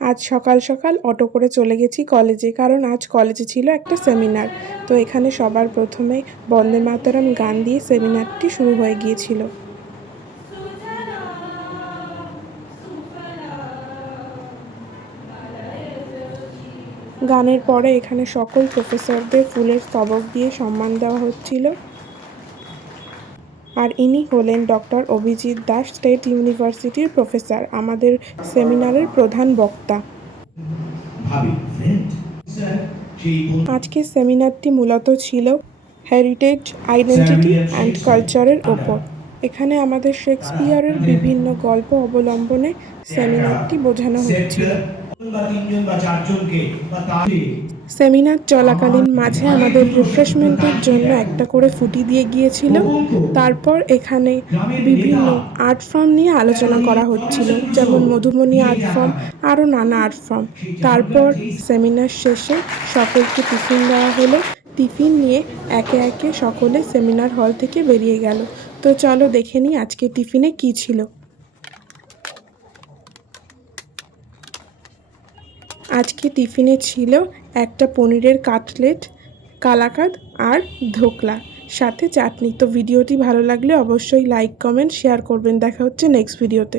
আজ সকাল সকাল অটো করে চলে গেছি কলেজে, কারণ আজ কলেজে ছিল একটা সেমিনার। তো এখানে সবার প্রথমে বন্দে মাতরম গান দিয়ে সেমিনারটি শুরু হয়ে গিয়েছিল। গানের পরে এখানে সকল প্রফেসরদের ফুলের স্তবক দিয়ে সম্মান দেওয়া হচ্ছিল। আর ইনি হলেন ডক্টর অভিজিৎ দাস, স্টেট ইউনিভার্সিটির প্রফেসর, আমাদের সেমিনারের প্রধান বক্তা। আজকের সেমিনারটি মূলত ছিল হেরিটেজ, আইডেন্টিটি অ্যান্ড কালচারের ওপর। এখানে আমাদের শেক্সপিয়ারের বিভিন্ন গল্প অবলম্বনে সেমিনারটি বোঝানো হচ্ছিল। সেমিনার চলাকালীন মাঝে আমাদের রিফ্রেশমেন্টের জন্য একটা করে ফুটি দিয়ে গিয়েছিল। তারপর এখানে বিভিন্ন আর্ট ফর্ম নিয়ে আলোচনা করা হচ্ছিল, যেমন মধুবনী আর্ট ফর্ম, আরও নানা আর্ট ফর্ম। তারপর সেমিনার শেষে সকলকে টিফিন দেওয়া হলো। টিফিন নিয়ে একে একে সকলে সেমিনার হল থেকে বেরিয়ে গেল। তো চলো দেখে নিই আজকে টিফিনে কী ছিল। আজকে টিফিনে ছিল একটা পনিরের কাটলেট, কালাকাদ আর ধোকলা, সাথে চাটনি। তো ভিডিওটি ভালো লাগলে অবশ্যই লাইক, কমেন্ট, শেয়ার করবেন। দেখা হচ্ছে নেক্সট ভিডিওতে।